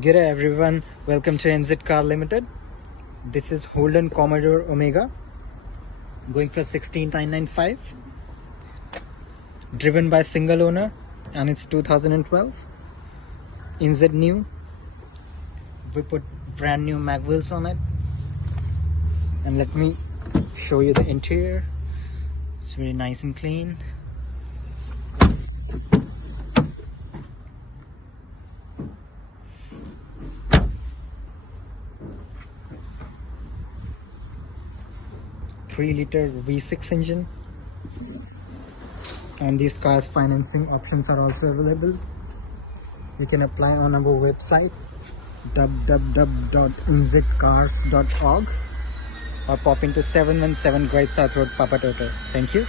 G'day everyone, welcome to NZ Car Limited. This is Holden Commodore Omega, going for 16,995, driven by single owner, and it's 2012. NZ new. We put brand new mag wheels on it, and let me show you the interior. It's very nice and clean. .3-liter V6 engine, and these cars financing options are also available. You can apply on our website www.nzcars.org or pop into 717 Great South Road, Papatoto. Thank you.